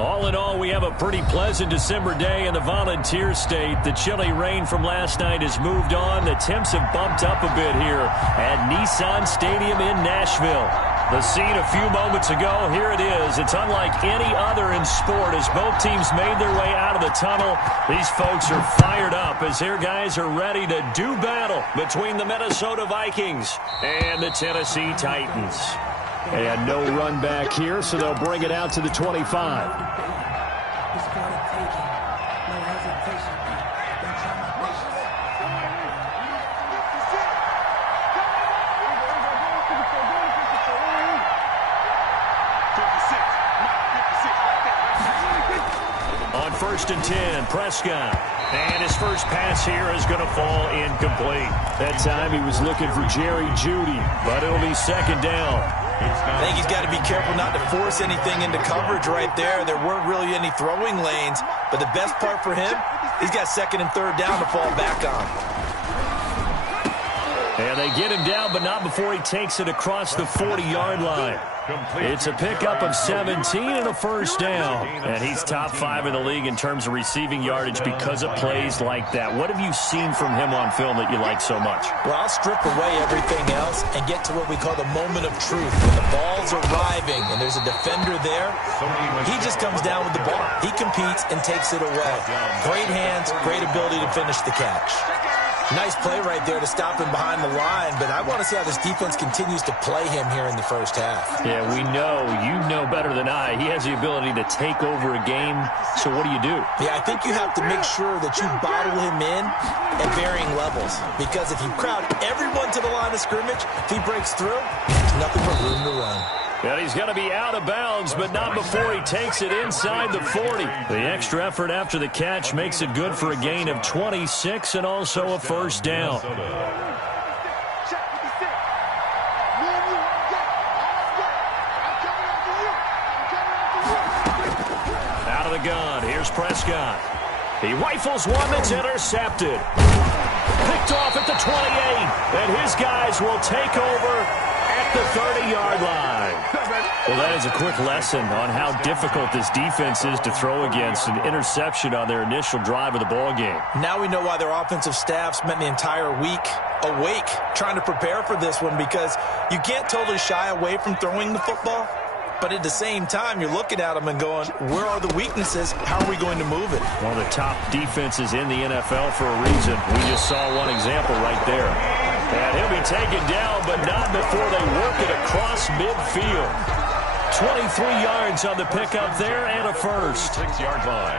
All in all, we have a pretty pleasant December day in the Volunteer State. The chilly rain from last night has moved on. The temps have bumped up a bit here at Nissan Stadium in Nashville. The scene a few moments ago, here it is. It's unlike any other in sport as both teams made their way out of the tunnel. These folks are fired up as their guys are ready to do battle between the Minnesota Vikings and the Tennessee Titans. And no run back here, so they'll bring it out to the 25. On 1st and 10, Prescott. And his first pass here is going to fall incomplete. That time he was looking for Jerry Jeudy, but it'll be 2nd down. I think he's got to be careful not to force anything into coverage right there. There weren't really any throwing lanes, but the best part for him, he's got 2nd and 3rd down to fall back on. And they get him down, but not before he takes it across the 40-yard line. It's a pickup of 17 and a 1st down. And he's top 5 in the league in terms of receiving yardage because of plays like that. What have you seen from him on film that you like so much? Well, I'll strip away everything else and get to what we call the moment of truth. When the ball's arriving and there's a defender there, he just comes down with the ball. He competes and takes it away. Great hands, great ability to finish the catch. Nice play right there to stop him behind the line, but I want to see how this defense continues to play him here in the first half. Yeah, we know. You know better than I. He has the ability to take over a game, so what do you do? Yeah, I think you have to make sure that you bottle him in at varying levels, because if you crowd everyone to the line of scrimmage, if he breaks through, there's nothing but room to run. And he's going to be out of bounds, but not before he takes it inside the 40. The extra effort after the catch makes it good for a gain of 26 and also a 1st down. Out of the gun, here's Prescott. He rifles one that's intercepted. Picked off at the 28, and his guys will take over at the 30-yard line. Well, that is a quick lesson on how difficult this defense is to throw against. An interception on their initial drive of the ball game. Now we know why their offensive staff spent the entire week awake trying to prepare for this one, because you can't totally shy away from throwing the football. But at the same time, you're looking at them and going, where are the weaknesses? How are we going to move it? One of the top defenses in the NFL for a reason. We just saw one example right there. And he'll be taken down, but not before they work it across midfield. 23 yards on the pickup there and a 1st. 6-yard line.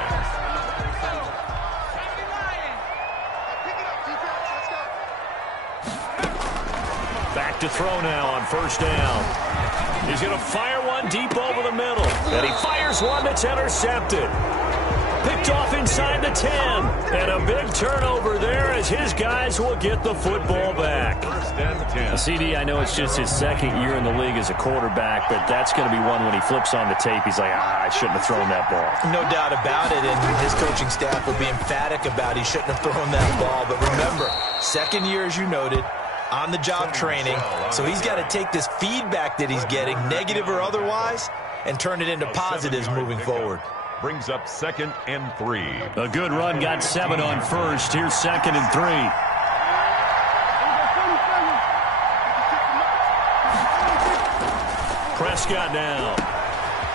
Back to throw now on 1st down. He's going to fire one deep over the middle. And he fires one that's intercepted. Picked off inside the 10. And a big turnover there as his guys will get the football back. CD, I know it's just his 2nd year in the league as a quarterback, but that's going to be one when he flips on the tape. He's like, I shouldn't have thrown that ball. No doubt about it, and his coaching staff would be emphatic about he shouldn't have thrown that ball. But remember, 2nd year, as you noted, on-the-job training. So he's got to take this feedback that he's getting, negative or otherwise, and turn it into positives moving forward. Brings up 2nd and 3. A good run, got 7 on 1st. Here's 2nd and 3. Prescott now.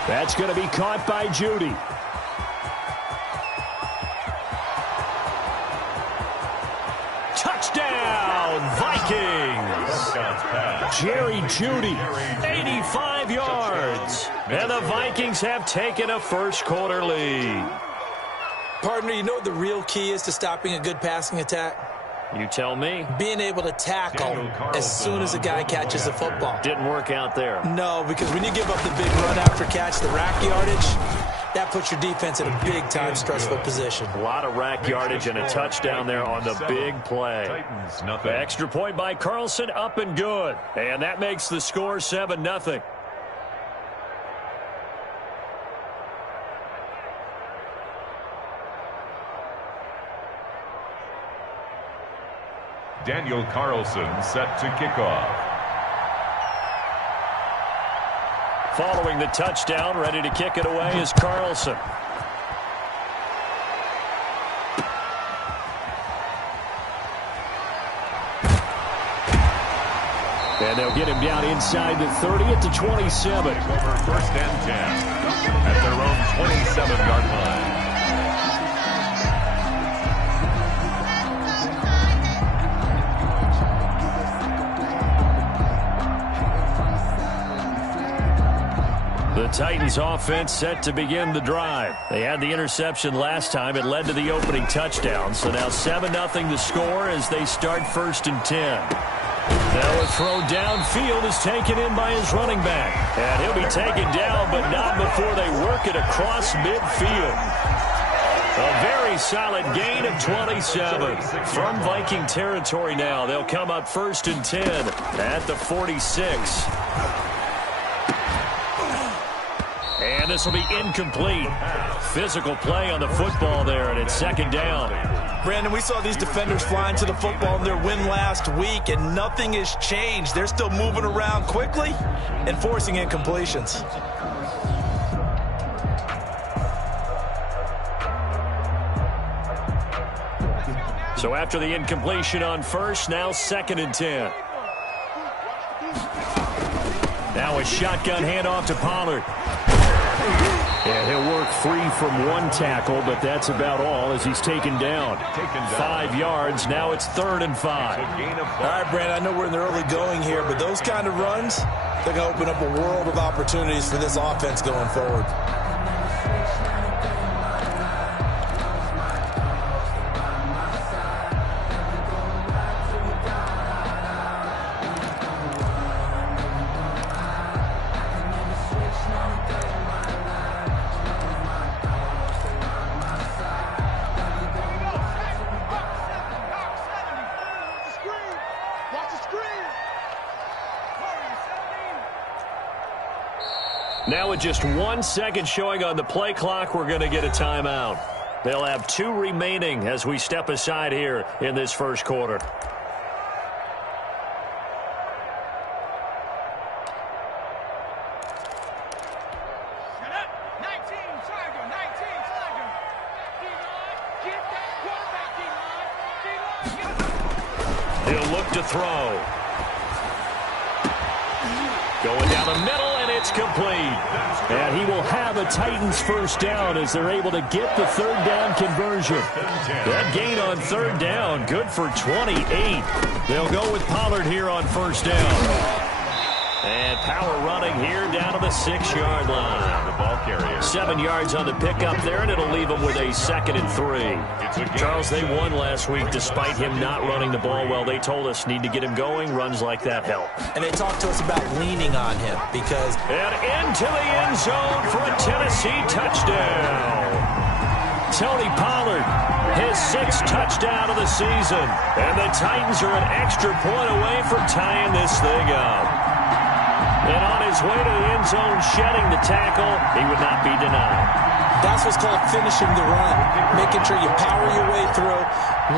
That's going to be caught by Jeudy. Touchdown, Vikings! Jerry Jeudy, 85 yards. And the Vikings have taken a first-quarter lead. Partner, you know what the real key is to stopping a good passing attack? You tell me. Being able to tackle as soon as a guy catches the football. Didn't work out there. No, because when you give up the big run after catch, the rack yardage, that puts your defense in a big-time stressful position. A lot of rack yardage and a touchdown there on the big play. The extra point by Carlson, up and good. And that makes the score 7-0. Daniel Carlson set to kick off. Following the touchdown, ready to kick it away is Carlson. And they'll get him down inside the 30 at the 27. Over first and 10 at their own 27-yard line. The Titans offense set to begin the drive. They had the interception last time. It led to the opening touchdown. So now 7-0 the score as they start first and 10. Now a throw downfield is taken in by his running back. And he'll be taken down, but not before they work it across midfield. A very solid gain of 27. From Viking territory now, they'll come up first and 10 at the 46. And this will be incomplete. Physical play on the football there, and it's second down. Brandon, we saw these defenders flying to the football in their win last week, and nothing has changed. They're still moving around quickly and forcing incompletions. So after the incompletion on first, now second and 10. Now a shotgun handoff to Pollard. And he'll work free from one tackle, but that's about all as he's taken down. 5 yards. Now it's 3rd and 5. All right, Brandon, I know we're in the early going here, but those kind of runs, they're going to open up a world of opportunities for this offense going forward. Now with just 1 second showing on the play clock, we're going to get a timeout. They'll have 2 remaining as we step aside here in this first quarter. He'll look to throw. Going down the middle, and it's complete. And he will have a Titans first down as they're able to get the 3rd down conversion. That gain on 3rd down, good for 28. They'll go with Pollard here on first down. And power running here down to the 6-yard line. The ball carrier. 7 yards on the pickup there, and it'll leave them with a 2nd and 3. Charles, they won last week despite him not running the ball well. They told us need to get him going. Runs like that help. And they talked to us about leaning on him because... And into the end zone for a Tennessee touchdown. Tony Pollard, his 6th touchdown of the season. And the Titans are an extra point away from tying this thing up. And on his way to the end zone, shedding the tackle, he would not be denied. That's what's called finishing the run, making sure you power your way through.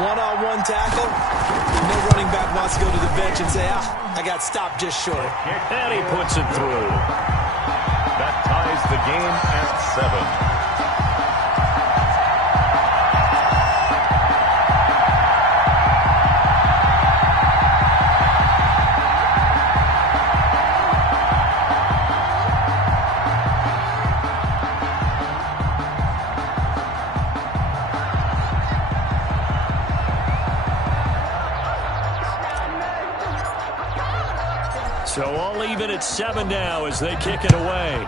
One-on-one tackle, no running back wants to go to the bench and say, I got stopped just short. And he puts it through. That ties the game at 7. So all even at 7 now as they kick it away.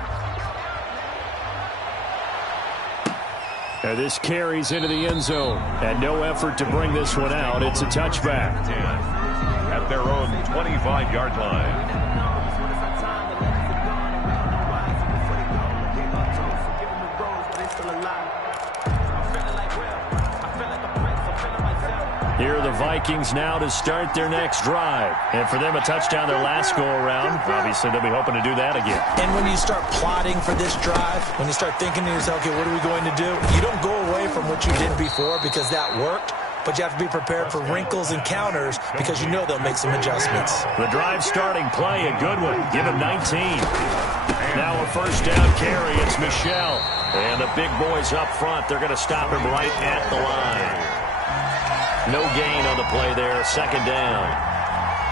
And this carries into the end zone. And no effort to bring this one out. It's a touchback. At their own 25-yard line. Here are the Vikings now to start their next drive. And for them, a touchdown their last go-around. Obviously, they'll be hoping to do that again. And when you start plotting for this drive, when you start thinking to yourself, okay, what are we going to do? You don't go away from what you did before because that worked. But you have to be prepared for wrinkles and counters because you know they'll make some adjustments. The drive starting play, a good one. Give him 19. Now a first down carry. It's Michel. And the big boys up front. They're going to stop him right at the line. No gain on the play there. Second down.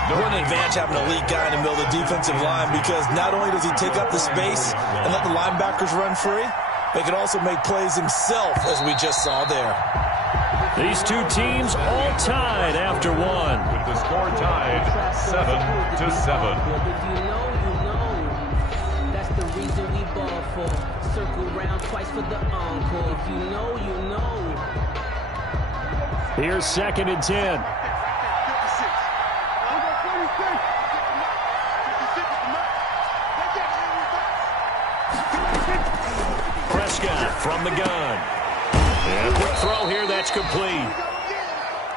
What an advantage having a elite guy in the middle of the defensive line, because not only does he take up the space and let the linebackers run free, but he can also make plays himself, as we just saw there. These two teams all tied after one. With the score tied 7-7. If you know, that's the reason we ball for. Circle round twice for the encore. If you know, you know. Here's 2nd and 10. Prescott from the gun. And a quick throw here, that's complete.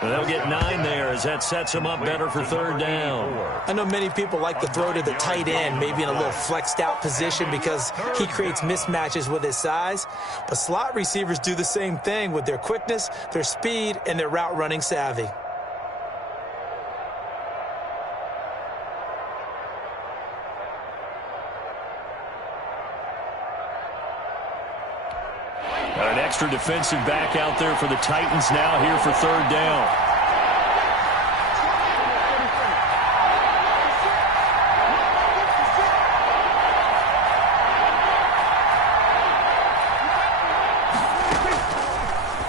And they'll get 9 there as that sets them up better for 3rd down. I know many people like to throw to the tight end, maybe in a little flexed out position because he creates mismatches with his size. But slot receivers do the same thing with their quickness, their speed, and their route running savvy. Got an extra defensive back out there for the Titans now here for 3rd down.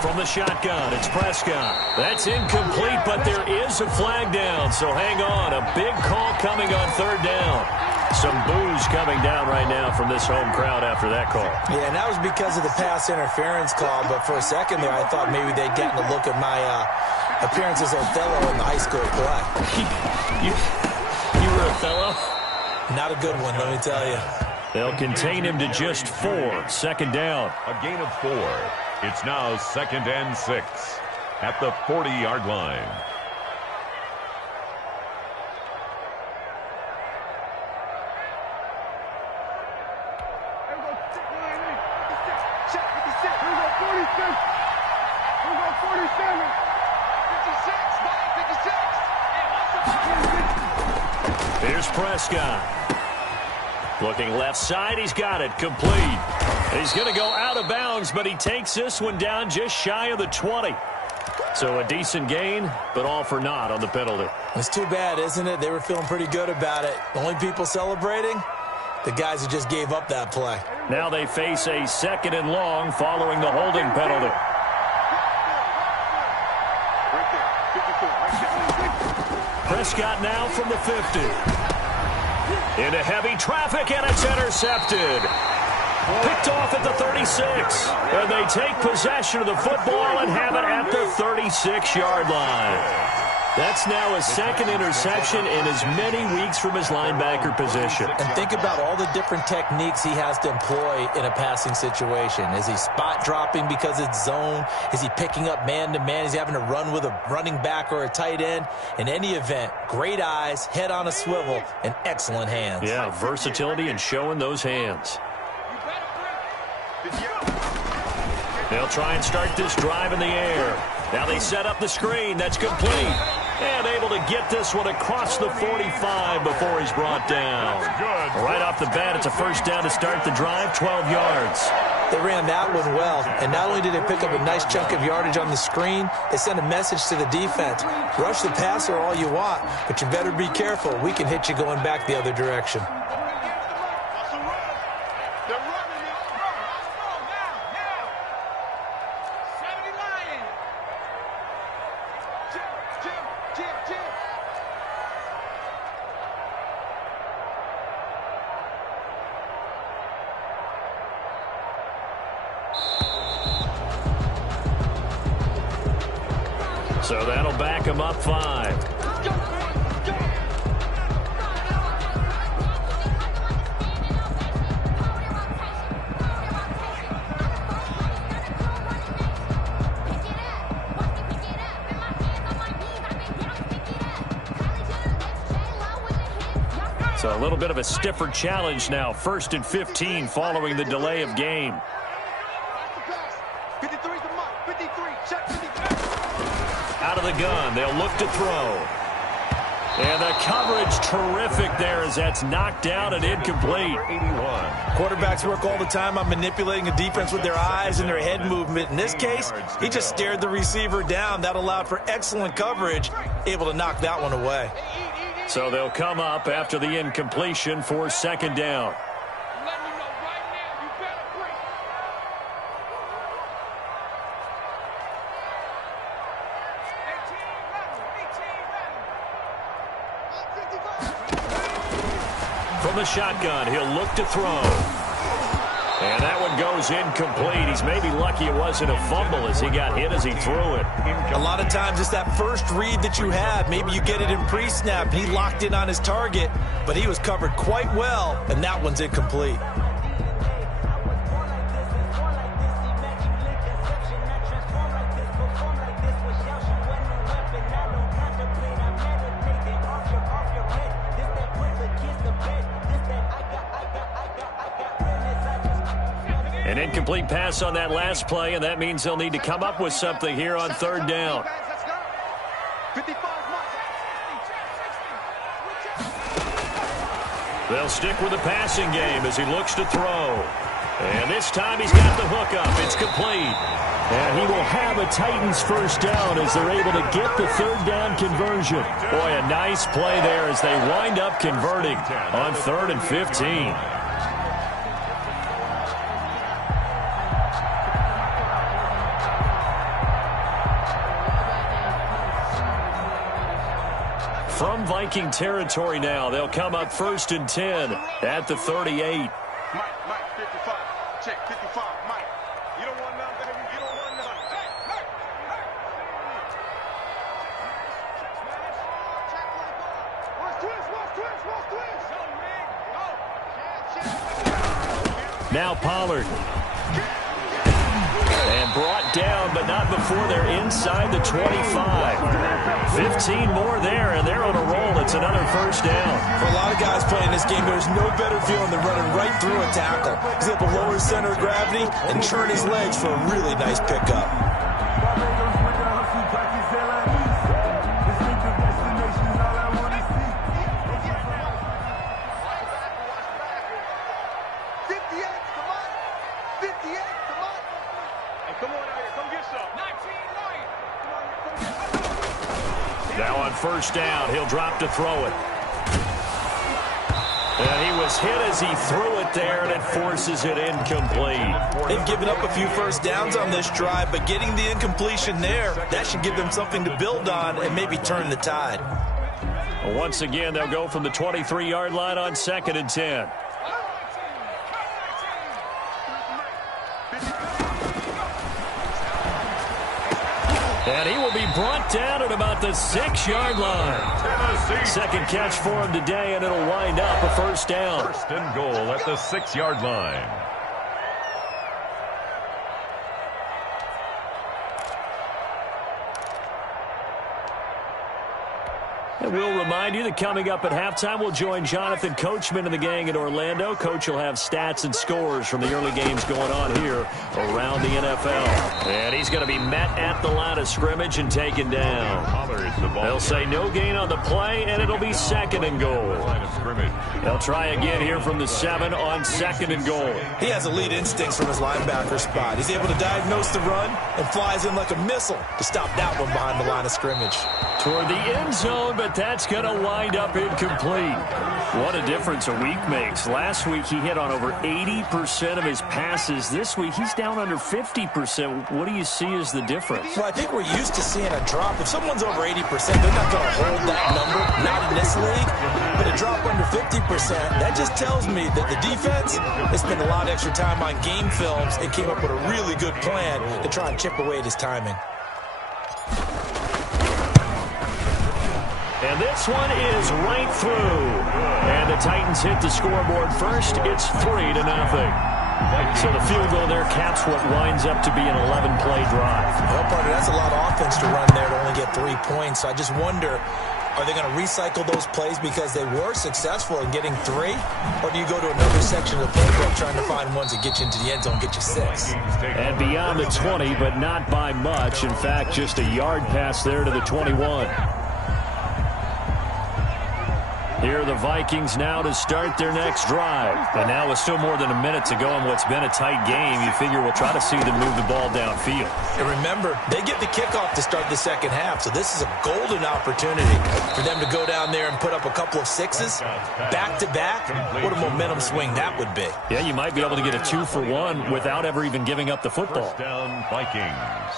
From the shotgun, it's Prescott. That's incomplete, but there is a flag down, so hang on. A big call coming on 3rd down. Some boos coming down right now from this home crowd after that call. Yeah, and that was because of the pass interference call, but for a second there I thought maybe they'd gotten a look at my appearance as Othello in the high school play. You were Othello? Not a good one, let me tell you. They'll contain him to just 4. 2nd down. A gain of 4. It's now 2nd and 6 at the 40-yard line. Here's Prescott. Looking left side, he's got it, complete. He's going to go out of bounds, but he takes this one down just shy of the 20. So a decent gain, but all for naught on the penalty. It's too bad, isn't it? They were feeling pretty good about it. The only people celebrating, the guys who just gave up that play. Now they face a 2nd and long following the holding penalty. Prescott now from the 50. Into heavy traffic, and it's intercepted. Picked off at the 36. And they take possession of the football and have it at the 36-yard line. That's now his 2nd interception in as many weeks from his linebacker position. And think about all the different techniques he has to employ in a passing situation. Is he spot dropping because it's zone? Is he picking up man-to-man? Is he having to run with a running back or a tight end? In any event, great eyes, head on a swivel, and excellent hands. Yeah, versatility and showing those hands. They'll try and start this drive in the air. Now they set up the screen. That's complete. And able to get this one across the 45 before he's brought down. Right off the bat, it's a first down to start the drive, 12 yards. They ran that one well, and not only did they pick up a nice chunk of yardage on the screen, they sent a message to the defense. Rush the passer all you want, but you better be careful. We can hit you going back the other direction. So that'll back him up 5. So a little bit of a stiffer challenge now. 1st and 15 following the delay of game. Out of the gun, they'll look to throw. And the coverage terrific there as that's knocked down and incomplete. Quarterbacks work all the time on manipulating a defense with their eyes and their head movement. In this case, he just stared the receiver down. That allowed for excellent coverage, able to knock that one away. So they'll come up after the incompletion for second down. From the shotgun, he'll look to throw. And that one goes incomplete. He's maybe lucky it wasn't a fumble as he got hit as he threw it. A lot of times it's that first read that you have. Maybe you get it in pre-snap, and he locked in on his target, but he was covered quite well, and that one's incomplete. An incomplete pass on that last play, and that means they'll need to come up with something here on third down. They'll stick with the passing game as he looks to throw. And this time he's got the hook up. It's complete. And he will have a Titans first down as they're able to get the third down conversion. Boy, a nice play there as they wind up converting on 3rd and 15. From Viking territory now, they'll come up 1st and 10 at the 38. Mike, 55. Check, 55. Mike, you don't want none, baby. You don't want none. Now Pollard. And brought down, but not before they're inside the 25. 15 more there, and they're on a roll. It's another first down. For a lot of guys playing this game, there's no better feeling than running right through a tackle. He's able to lower his center of gravity and turn his legs for a really nice pickup. Now on first down, he'll drop to throw it. And he was hit as he threw it there, and it forces it incomplete. They've given up a few first downs on this drive, but getting the incompletion there, that should give them something to build on and maybe turn the tide. Once again, they'll go from the 23-yard line on 2nd and 10. And he will be brought down at about the 6-yard line. Second catch for him today, and it'll wind up a first down. 1st and goal at the 6-yard line. And we'll remind you that coming up at halftime, we'll join Jonathan Coachman and the gang in Orlando. Coach will have stats and scores from the early games going on here around the NFL. And he's going to be met at the line of scrimmage and taken down. They'll say no gain on the play, and it'll be 2nd and goal. They'll try again here from the 7 on 2nd and goal. He has elite instincts from his linebacker spot. He's able to diagnose the run and flies in like a missile to stop that one behind the line of scrimmage. Toward the end zone, but that's going to wind up incomplete. What a difference a week makes. Last week he hit on over 80% of his passes. This week he's down under 50%. What do you see as the difference? Well, I think we're used to seeing a drop. If someone's over 80%, they're not going to hold that number, not in this league. But a drop under 50%, that just tells me that the defense has spent a lot of extra time on game films and came up with a really good plan to try and chip away at his timing. And this one is right through. And the Titans hit the scoreboard first. It's 3-0. So the field goal there caps what winds up to be an 11-play drive. Well, partner, that's a lot of offense to run there to only get 3 points. So I just wonder, are they going to recycle those plays because they were successful in getting 3? Or do you go to another section of the playbook trying to find ones that get you into the end zone, get you 6? And beyond the 20, but not by much. In fact, just a yard pass there to the 21. Here are the Vikings now to start their next drive. And now with still more than a minute to go in what's been a tight game, you figure we'll try to see them move the ball downfield. And remember, they get the kickoff to start the second half, so this is a golden opportunity for them to go down there and put up a couple of sixes back-to-back. What a momentum swing that would be. Yeah, you might be able to get a 2-for-1 without ever even giving up the football. First down, Vikings.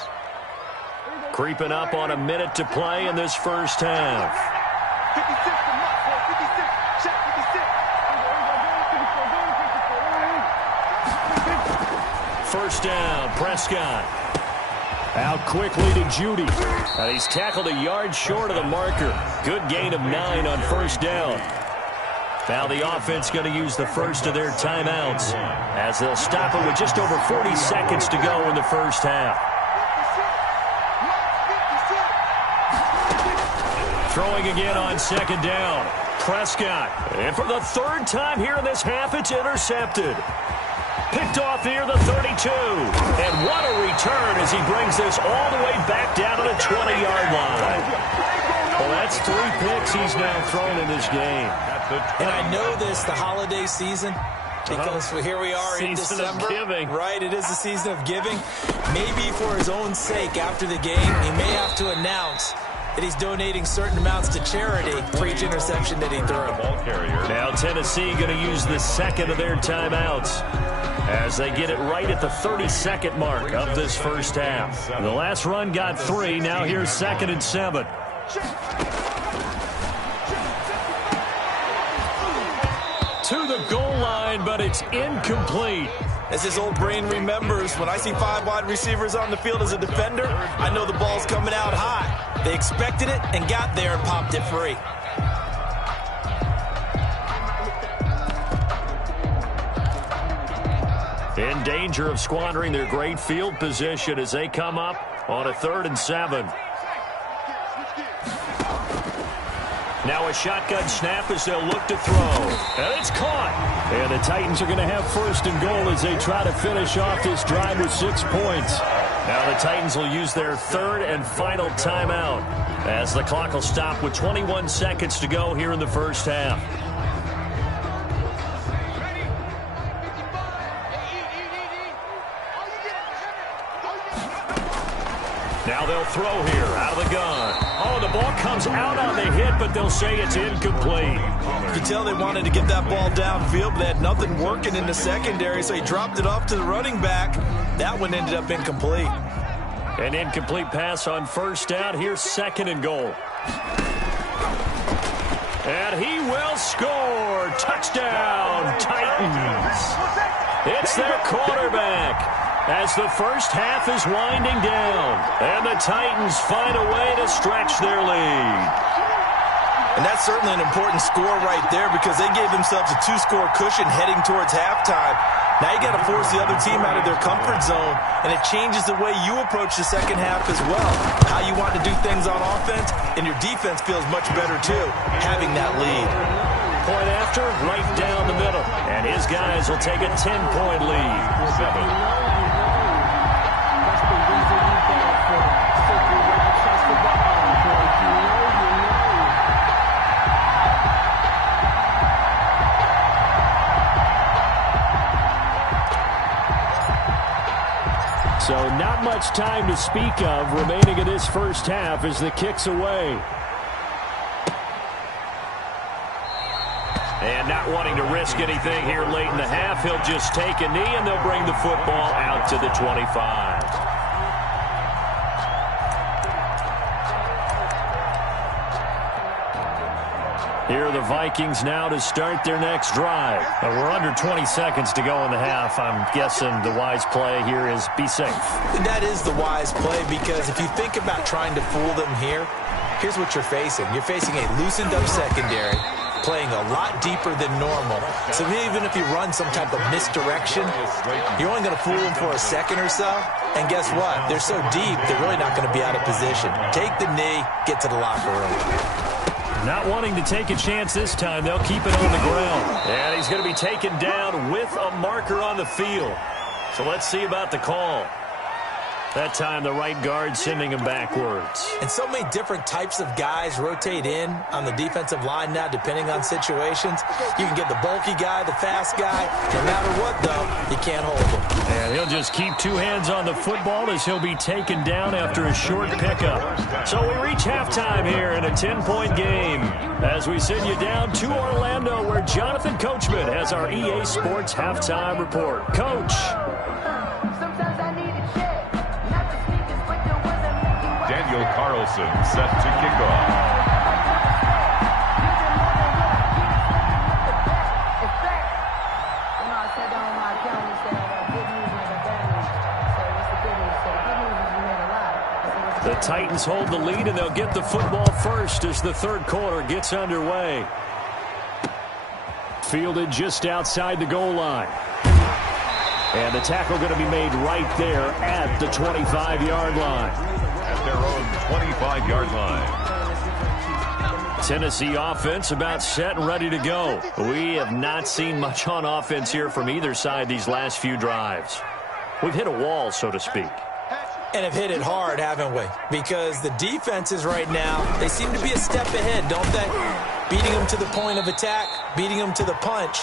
Creeping up on a minute to play in this first half. 56 for Mark, 56. Check 56. First down, Prescott. Out quickly to Judy. He's tackled a yard short of the marker. Good gain of 9 on first down. Now the offense going to use the first of their timeouts as they'll stop it with just over 40 seconds to go in the first half. Throwing again on second down. Prescott. And for the third time here in this half, it's intercepted. Picked off near the 32. And what a return as he brings this all the way back down to the 20-yard line. Well, that's 3 picks he's now thrown in this game. And I know this, the holiday season, because here we are in December. Season of giving. Right, it is the season of giving. Maybe for his own sake after the game, he may have to announce that he's donating certain amounts to charity for each interception that he threw. Now Tennessee going to use the second of their timeouts as they get it right at the 32nd mark of this first half. The last run got 3. Now here's 2nd and 7. To the goal line, but it's incomplete. As his old brain remembers, when I see 5 wide receivers on the field as a defender, I know the ball's coming out high. They expected it and got there and popped it free. In danger of squandering their great field position as they come up on a 3rd and 7. Now a shotgun snap as they'll look to throw. And it's caught. And the Titans are going to have 1st and goal as they try to finish off this drive with 6 points. Now the Titans will use their 3rd and final timeout as the clock will stop with 21 seconds to go here in the first half. Now they'll throw here out of the gun. Oh, the ball comes out on the hit, but they'll say it's incomplete. You can tell they wanted to get that ball downfield, but they had nothing working in the secondary, so he dropped it off to the running back. That one ended up incomplete. An incomplete pass on first down. Here's 2nd and goal. And he will score. Touchdown, Titans. It's their quarterback as the first half is winding down. And the Titans find a way to stretch their lead. And that's certainly an important score right there because they gave themselves a 2-score cushion heading towards halftime. Now you got to force the other team out of their comfort zone, and it changes the way you approach the second half as well. How you want to do things on offense, and your defense feels much better too, having that lead. Point after, right down the middle. And his guys will take a 10-point lead. So not much time to speak of remaining in this first half as the kick's away. And not wanting to risk anything here late in the half, he'll just take a knee and they'll bring the football out to the 25. Here are the Vikings now to start their next drive. We're under 20 seconds to go in the half. I'm guessing the wise play here is be safe. That is the wise play because if you think about trying to fool them here, here's what you're facing. You're facing a loosened up secondary, playing a lot deeper than normal. So even if you run some type of misdirection, you're only going to fool them for a second or so. And guess what? They're so deep, they're really not going to be out of position. Take the knee, get to the locker room. Not wanting to take a chance this time, they'll keep it on the ground. And he's going to be taken down with a marker on the field. So let's see about the call. That time the right guard sending him backwards. And so many different types of guys rotate in on the defensive line now, depending on situations. You can get the bulky guy, the fast guy. No matter what, though, you can't hold him. And he'll just keep two hands on the football as he'll be taken down after a short pickup. So we reach halftime here in a 10-point game as we send you down to Orlando, where Jonathan Coachman has our EA Sports halftime report. Coach. Daniel Carlson set to kick off. The Titans hold the lead, and they'll get the football first as the third quarter gets underway. Fielded just outside the goal line. And the tackle going to be made right there at the 25-yard line. At their own 25-yard line. Tennessee offense about set and ready to go. We have not seen much on offense here from either side these last few drives. We've hit a wall, so to speak. And have hit it hard, haven't we? Because the defenses right now, they seem to be a step ahead, don't they? Beating them to the point of attack, beating them to the punch.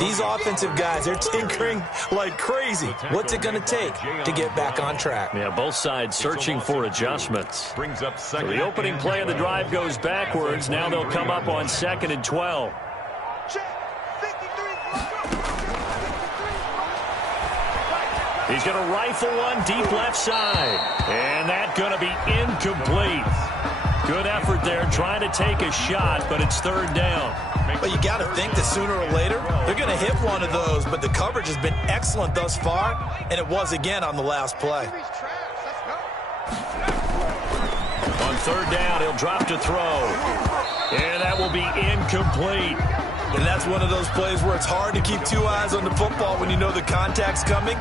These offensive guys, they're tinkering like crazy. What's it going to take to get back on track? Yeah, both sides searching for adjustments. Brings up So second. the opening play of the drive goes backwards. Now they'll come up on 2nd and 12. He's going to rifle one deep left side. And that's going to be incomplete. Good effort there trying to take a shot, but it's third down. But you got to think that sooner or later, they're going to hit one of those. But the coverage has been excellent thus far, and it was again on the last play. On third down, he'll drop to throw. And that will be incomplete. And that's one of those plays where it's hard to keep two eyes on the football when you know the contact's coming,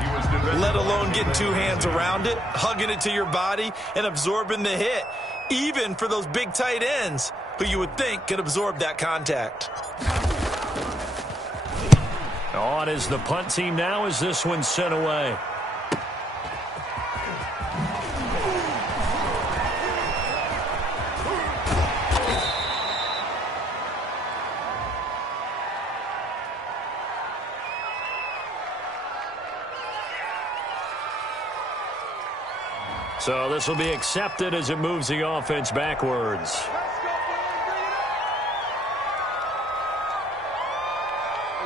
let alone getting two hands around it, hugging it to your body, and absorbing the hit, even for those big tight ends who you would think could absorb that contact. On is the punt team now as this one's sent away. So this will be accepted as it moves the offense backwards.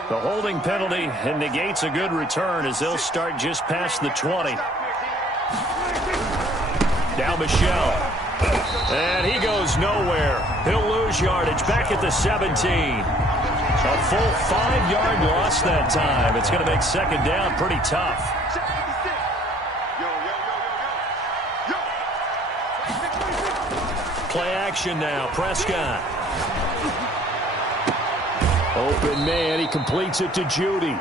The holding penalty negates a good return as they'll start just past the 20. Now Michel. And he goes nowhere. He'll lose yardage back at the 17. A full 5-yard loss that time. It's going to make second down pretty tough. Play action now. Prescott. Open man. He completes it to Judy.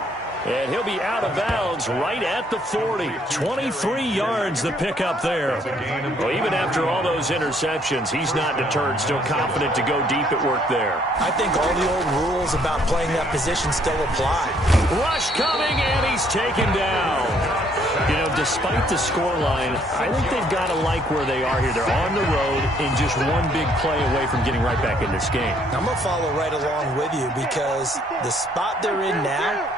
And he'll be out of bounds right at the 40. 23 yards the pickup there. Well, even after all those interceptions, he's not deterred. Still confident to go deep at work there. I think all the old rules about playing that position still apply. Rush coming, and he's taken down. You know, despite the scoreline, I think they've got to like where they are here. They're on the road and just one big play away from getting right back in this game. I'm going to follow right along with you because the spot they're in now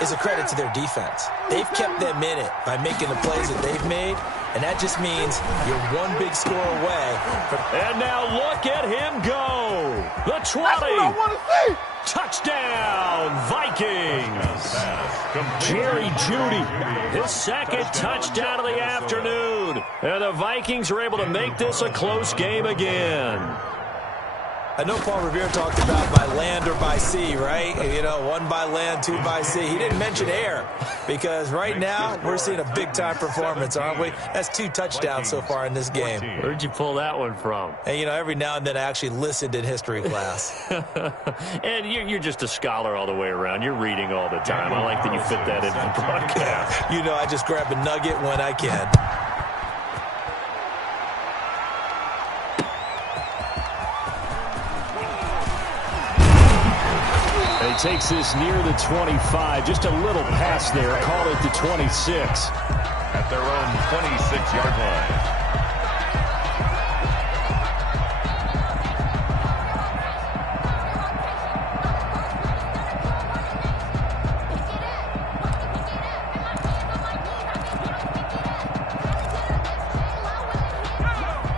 is a credit to their defense. They've kept them in it by making the plays that they've made, and that just means you're one big score away. And now look at him go. The 20. That's what I want to see. Touchdown, Vikings. Jerry Jeudy, his second touchdown of the afternoon. And the Vikings are able to make this a close game again. I know Paul Revere talked about by land or by sea, right? You know, one by land, two by sea. He didn't mention air because right now we're seeing a big-time performance, aren't we? That's 2 touchdowns so far in this game. Where'd you pull that one from? And, you know, every now and then I actually listened in history class. And you're just a scholar all the way around. You're reading all the time. I like that you fit that into the broadcast. You know, I just grab a nugget when I can. He takes this near the 25. Just a little pass there. Call it the 26. at their own 26-yard line.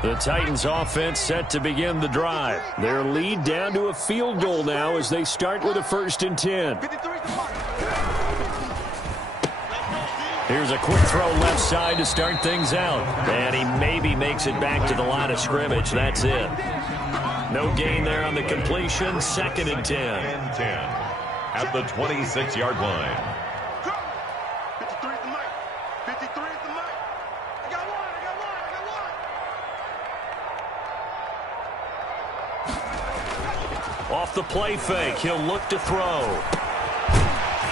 The Titans offense set to begin the drive. Their lead down to a field goal now as they start with a 1st and 10. Here's a quick throw left side to start things out. And he maybe makes it back to the line of scrimmage. That's it. No gain there on the completion. 2nd and 10. At the 26-yard line. 53 is the mic. 53 is the mic. I got one. Off the play fake, he'll look to throw.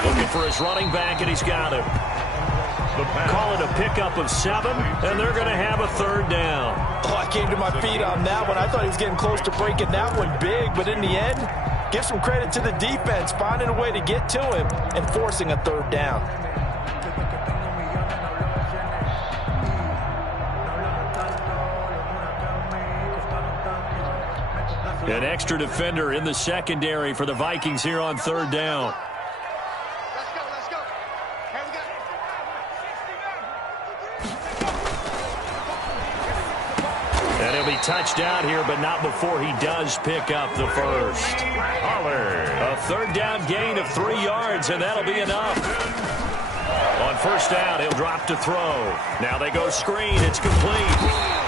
Looking for his running back, and he's got him. Call it a pickup of 7, and they're going to have a 3rd down. Oh, I came to my feet on that one. I thought he was getting close to breaking that one big, but in the end, give some credit to the defense, finding a way to get to him and forcing a 3rd down. An extra defender in the secondary for the Vikings here on 3rd down. Let's go. Hey, we got And he'll be touched out here, but not before he does pick up the 1st. A 3rd down gain of 3 yards, and that'll be enough. On 1st down, he'll drop to throw. Now they go screen. It's complete.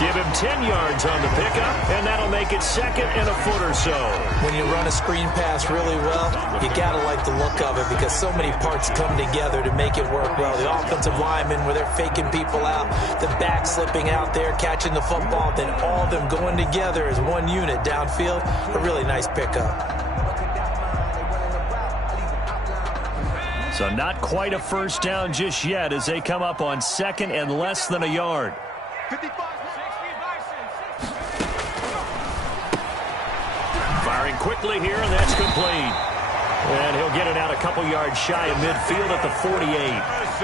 Give him 10 yards on the pickup, and that'll make it 2nd and a foot or so. When you run a screen pass really well, you got to like the look of it because so many parts come together to make it work well. The offensive linemen, where they're faking people out, the back slipping out there, catching the football, then all of them going together as one unit downfield. A really nice pickup. So not quite a 1st down just yet as they come up on 2nd and less than a yard. 55. Firing quickly here, and that's complete. And he'll get it out a couple yards shy of midfield at the 48.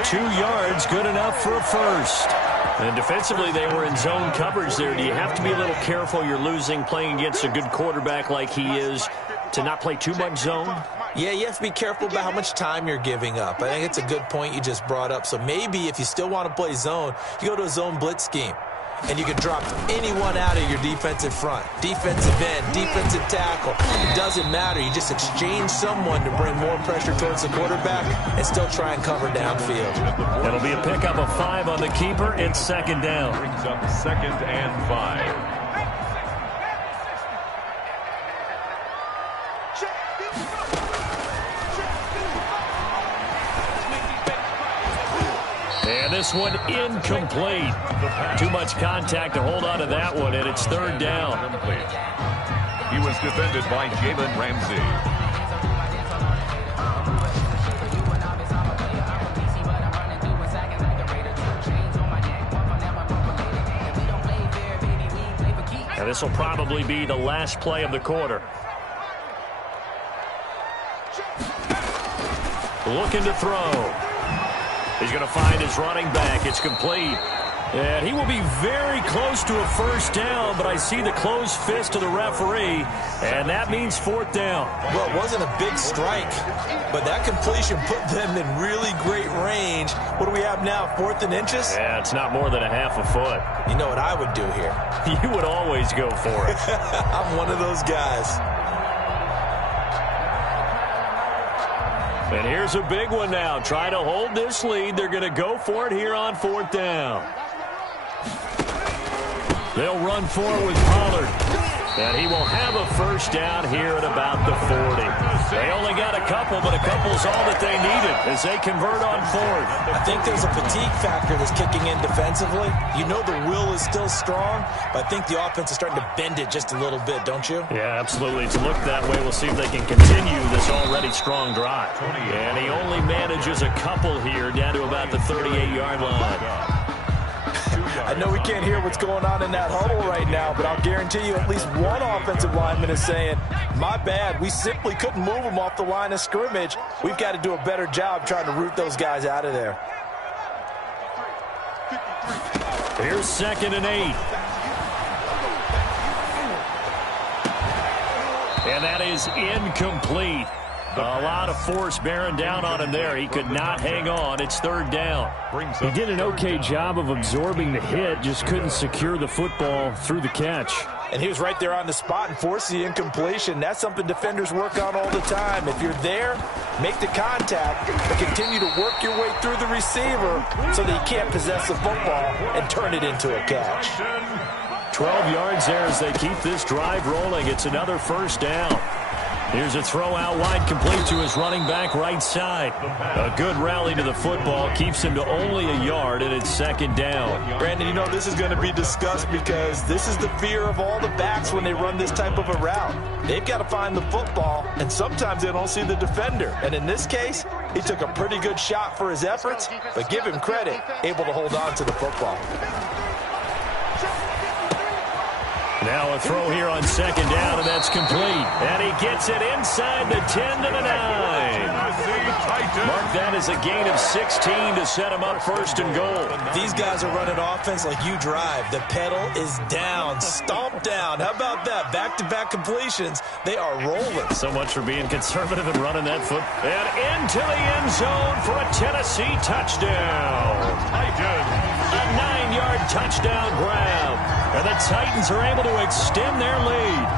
2 yards, good enough for a 1st. And defensively, they were in zone coverage there. Do you have to be a little careful? You're losing, playing against a good quarterback like he is, to not play too much zone? Yeah, you have to be careful about how much time you're giving up. I think it's a good point you just brought up. So maybe if you still want to play zone, you go to a zone blitz scheme. And you can drop anyone out of your defensive front. Defensive end, defensive tackle. It doesn't matter. You just exchange someone to bring more pressure towards the quarterback and still try and cover downfield. It'll be a pickup of 5 on the keeper. It's 2nd down. Brings up 2nd and 5. And this one incomplete. Too much contact to hold on to that one, and it's 3rd down. He was defended by Jalen Ramsey. And this will probably be the last play of the quarter. Looking to throw. He's going to find his running back. It's complete. And he will be very close to a 1st down, but I see the closed fist of the referee, and that means 4th down. Well, it wasn't a big strike, but that completion put them in really great range. What do we have now, 4th and inches? Yeah, it's not more than a half a foot. You know what I would do here? You would always go for it. I'm one of those guys. And here's a big one now. Try to hold this lead. They're going to go for it here on 4th down. They'll run forward with Pollard. And he will have a 1st down here at about the 40. They only got a couple, but a couple's all that they needed as they convert on 4th. I think there's a fatigue factor that's kicking in defensively. You know the will is still strong, but I think the offense is starting to bend it just a little bit, don't you? Yeah, absolutely. It's looked that way. We'll see if they can continue this already strong drive. And he only manages a couple here down to about the 38-yard line. I know we can't hear what's going on in that huddle right now, but I'll guarantee you at least one offensive lineman is saying, my bad, we simply couldn't move them off the line of scrimmage. We've got to do a better job trying to root those guys out of there. Here's 2nd and 8. And that is incomplete. A lot of force bearing down on him there. He could not hang on. It's 3rd down. He did an okay job of absorbing the hit, just couldn't secure the football through the catch. And he was right there on the spot and forced the incompletion. That's something defenders work on all the time. If you're there, make the contact, but continue to work your way through the receiver so that he can't possess the football and turn it into a catch. 12 yards there as they keep this drive rolling. It's another 1st down. Here's a throw out wide, complete to his running back right side. A good rally to the football, keeps him to only a yard, and it's 2nd down. Brandon, you know this is going to be discussed because this is the fear of all the backs when they run this type of a route. They've got to find the football, and sometimes they don't see the defender. And in this case, he took a pretty good shot for his efforts, but give him credit, able to hold on to the football. Now a throw here on 2nd down, and that's complete. And he gets it inside the 10 to the 9. Mark that as a gain of 16 to set him up 1st and goal. These guys are running offense like you drive. The pedal is down, stomp down. How about that? Back-to-back completions. They are rolling. So much for being conservative and running that foot. And into the end zone for a Tennessee touchdown. A 9-yard touchdown grab. And the Titans are able to extend their lead.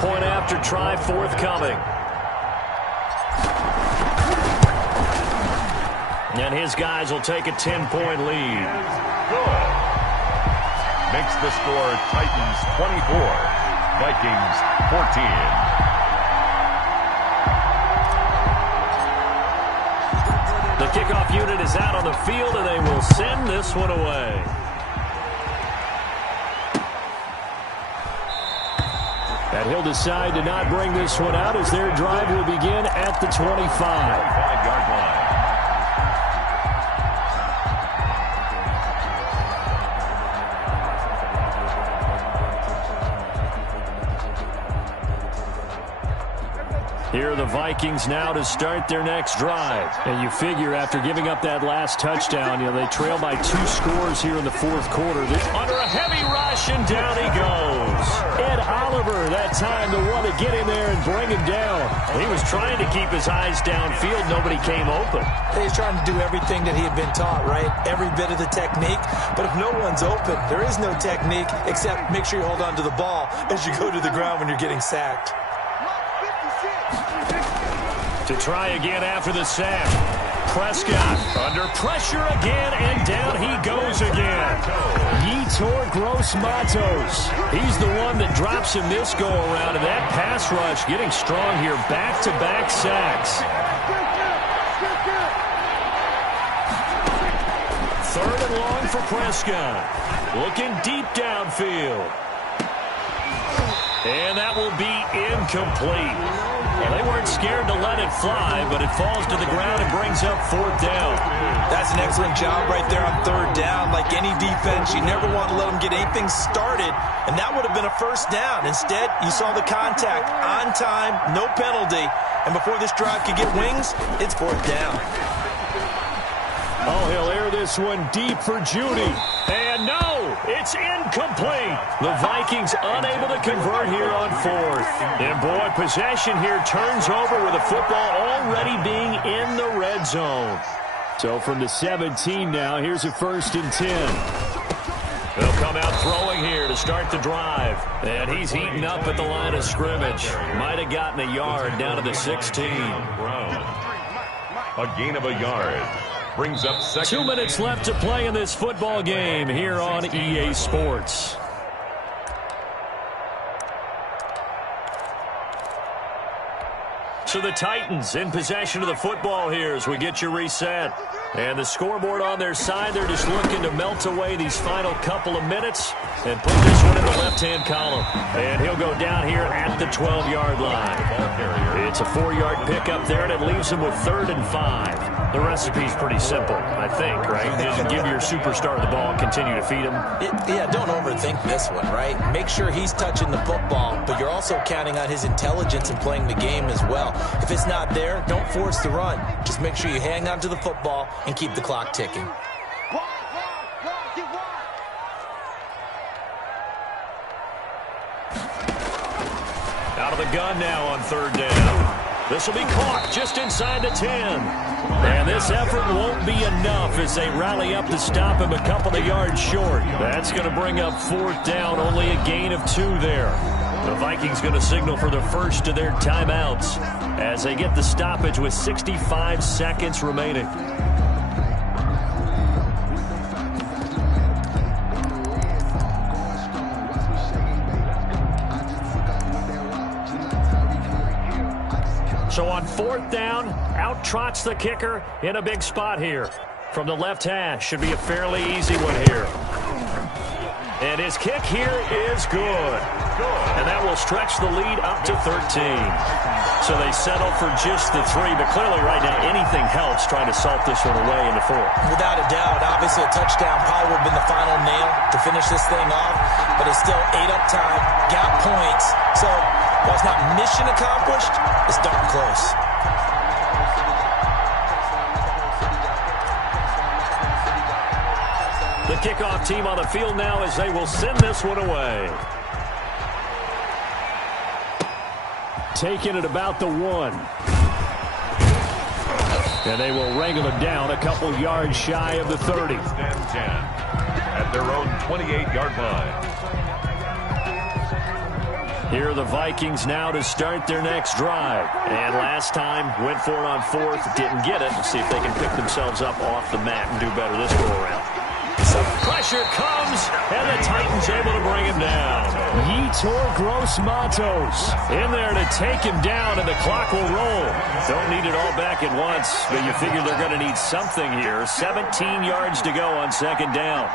Point after try forthcoming. And his guys will take a 10-point lead. Good. Makes the score Titans 24, Vikings 14. The kickoff unit is out on the field, and they will send this one away. And he'll decide to not bring this one out as their drive will begin at the 25-yard line. Here are the Vikings now to start their next drive. And you figure after giving up that last touchdown, they trail by 2 scores here in the 4th quarter. Under a heavy rush, and down he goes. Ed Oliver, that time the one to get in there and bring him down. He was trying to keep his eyes downfield. Nobody came open. He's trying to do everything that he had been taught, right? Every bit of the technique. But if no one's open, there is no technique except make sure you hold on to the ball as you go to the ground when you're getting sacked. To try again after the sack. Prescott under pressure again, and down he goes again. Yetur Gross-Matos. He's the one that drops him this go-around, and that pass rush getting strong here. Back-to-back sacks. 3rd and long for Prescott. Looking deep downfield. And that will be incomplete. Well, they weren't scared to let it fly, but it falls to the ground and brings up 4th down. That's an excellent job right there on 3rd down. Like any defense, you never want to let them get anything started, and that would have been a 1st down. Instead, you saw the contact on time, no penalty, and before this drive could get wings, it's 4th down. Oh, he'll air this one deep for Judy. And no, it's incomplete. The Vikings unable to convert here on 4th. And boy, possession here turns over with the football already being in the red zone. So from the 17 now, here's a 1st and 10. They'll come out throwing here to start the drive. And he's heating up at the line of scrimmage. Might have gotten a yard down to the 16. A gain of a yard. Brings up 2nd. 2 minutes left to play in this football game here on EA Sports. So the Titans in possession of the football here as we get you reset. And the scoreboard on their side, they're just looking to melt away these final couple of minutes and put this one in the left-hand column. And he'll go down here at the 12-yard line. It's a 4-yard pickup there, and it leaves him with 3rd and 5. The recipe's pretty simple, I think, right? Just give your superstar the ball, continue to feed him. Yeah, don't overthink this one, right? Make sure he's touching the football, but you're also counting on his intelligence in playing the game as well. If it's not there, don't force the run. Just make sure you hang on to the football and keep the clock ticking. Out of the gun now on 3rd down. This will be caught just inside the 10. And this effort won't be enough as they rally up to stop him a couple of yards short. That's going to bring up 4th down, only a gain of 2 there. The Vikings going to signal for the first of their timeouts as they get the stoppage with 65 seconds remaining. So on 4th down, out trots the kicker in a big spot here. From the left hash, should be a fairly easy one here. And his kick here is good. And that will stretch the lead up to 13. So they settle for just the 3, but clearly right now anything helps trying to salt this one away in the 4th. Without a doubt, obviously a touchdown probably would have been the final nail to finish this thing off, but it's still 8 up time, got points. So while it's not mission accomplished, it's darn close. The kickoff team on the field now as they will send this one away. Taking it about the 1. And they will wrangle it down a couple yards shy of the 30. At their own 28-yard line. Here are the Vikings now to start their next drive. And last time, went for it on 4th, didn't get it. Let's see if they can pick themselves up off the mat and do better this go-around. Some pressure comes, and the Titans able to bring him down. Yetur Gross-Matos in there to take him down, and the clock will roll. Don't need it all back at once, but you figure they're going to need something here. 17 yards to go on 2nd down.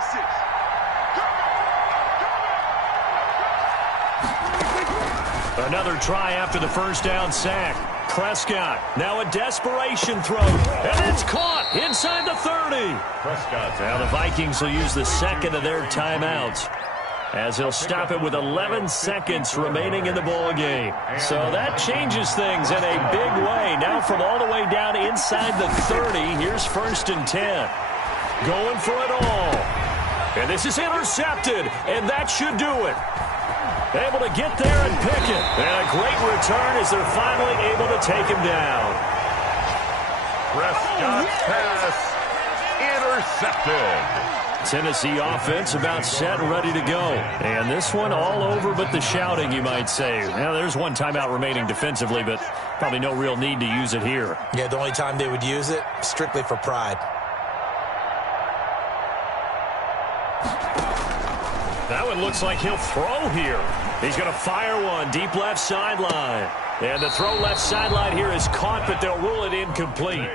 Another try after the 1st down sack. Prescott, now a desperation throw, and it's caught inside the 30. Prescott. Now the Vikings will use the 2nd of their timeouts as they'll stop it with 11 seconds remaining in the ball game. So that changes things in a big way. Now from all the way down inside the 30, here's 1st and 10. Going for it all. And this is intercepted, and that should do it. Able to get there and pick it. And a great return as they're finally able to take him down. Prescott pass intercepted. Tennessee offense about set and ready to go. And this one all over but the shouting, you might say. Now, there's one timeout remaining defensively, but probably no real need to use it here. Yeah, the only time they would use it, strictly for pride. That one looks like he'll throw here. He's going to fire one deep left sideline. And the throw left sideline here is caught, but they'll rule it incomplete.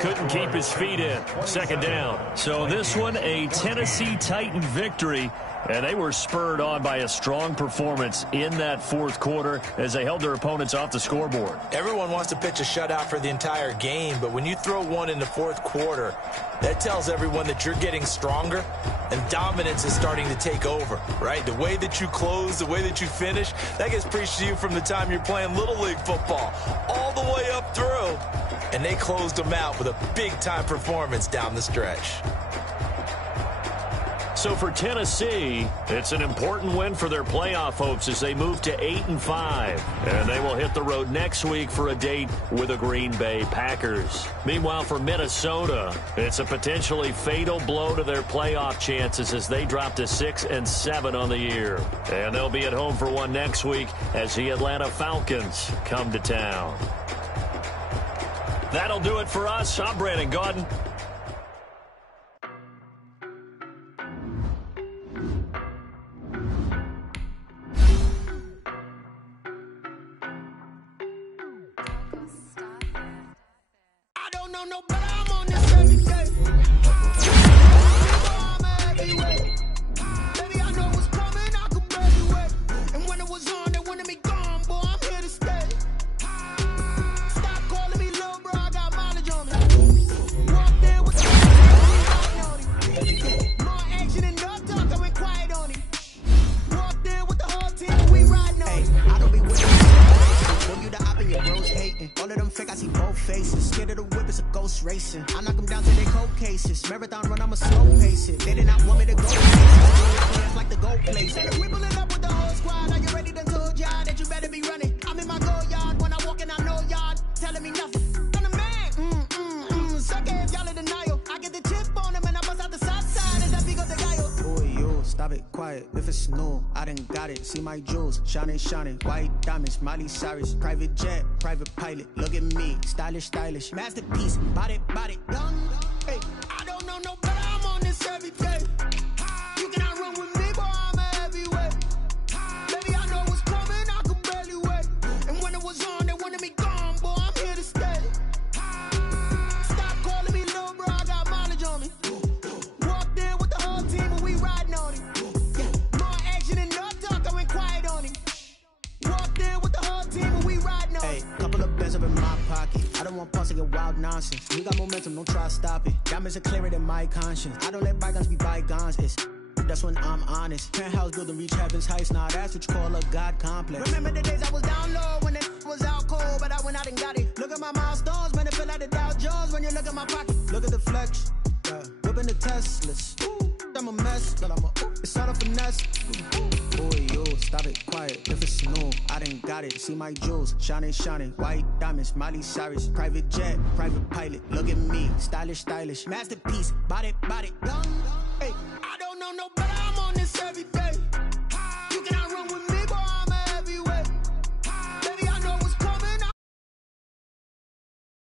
Couldn't keep his feet in. 2nd down. So this one, a Tennessee Titan victory. And they were spurred on by a strong performance in that 4th quarter as they held their opponents off the scoreboard. Everyone wants to pitch a shutout for the entire game, but when you throw one in the 4th quarter, that tells everyone that you're getting stronger and dominance is starting to take over, right? The way that you close, the way that you finish, that gets preached to you from the time you're playing Little League football all the way up through. And they closed them out with a big-time performance down the stretch. So for Tennessee, it's an important win for their playoff hopes as they move to 8-5. And they will hit the road next week for a date with the Green Bay Packers. Meanwhile, for Minnesota, it's a potentially fatal blow to their playoff chances as they drop to 6-7 on the year. And they'll be at home for one next week as the Atlanta Falcons come to town. That'll do it for us. I'm Brandon Gaudin. I don't know no better, I'm on this every day. see both faces. Scared of the whip, it's a ghost racing. I knock them down to their cold cases. Marathon run, I'ma slow pace it. They did not want me to go. It's like the gold place. And we pulling up with the whole squad. Are you ready? Done told y'all that you better be running. I'm in my go yard. When I walk in, I know y'all telling me nothing. I'm the man. Suck it if y'all in denial. I get the chip on them and I bust out the south side. And that big up the guy. Boy, yo, stop it, quiet. If it's new, I done got it. See my jewels, shining, shining. White diamonds, Miley Cyrus. Private jet, private pilot. Look at me, stylish, stylish. Masterpiece, body, done. Hey, I don't know no better. I'm on this every day. You cannot run with me, boy. I'm a heavyweight. Baby, I know what's coming. I could barely wait. And when it was on, they wanted me gone, boy. I'm here to stay. Stop calling me little bro. I got mileage on me. Walked in with the whole team and we riding on it. Yeah, more action and no talk. I went quiet on it. Walked in with the whole team and we riding on it. Hey, couple of bands up in my pocket. I don't want pause to get wild nonsense. We got momentum, don't try to stop it. Diamonds are clearer than my conscience. I don't let bygones be bygones. That's when I'm honest. Penthouse building, reach heaven's heights. Nah, that's what you call a God complex. Remember the days I was down low when it was out cold, but I went out and got it. Look at my milestones, man, it feel like the Dow Jones when you look at my pocket. Look at the flex, whipping the Teslas. I'm a mess, but it's all a finesse. Boy, yo, stop it, quiet. If it's new, I done got it. See my jewels, shining, shining. White diamonds, Miley Cyrus. Private jet, private pilot. Look at me, stylish, stylish. Masterpiece, body, done. Hey, I don't know no better. I'm on this every day.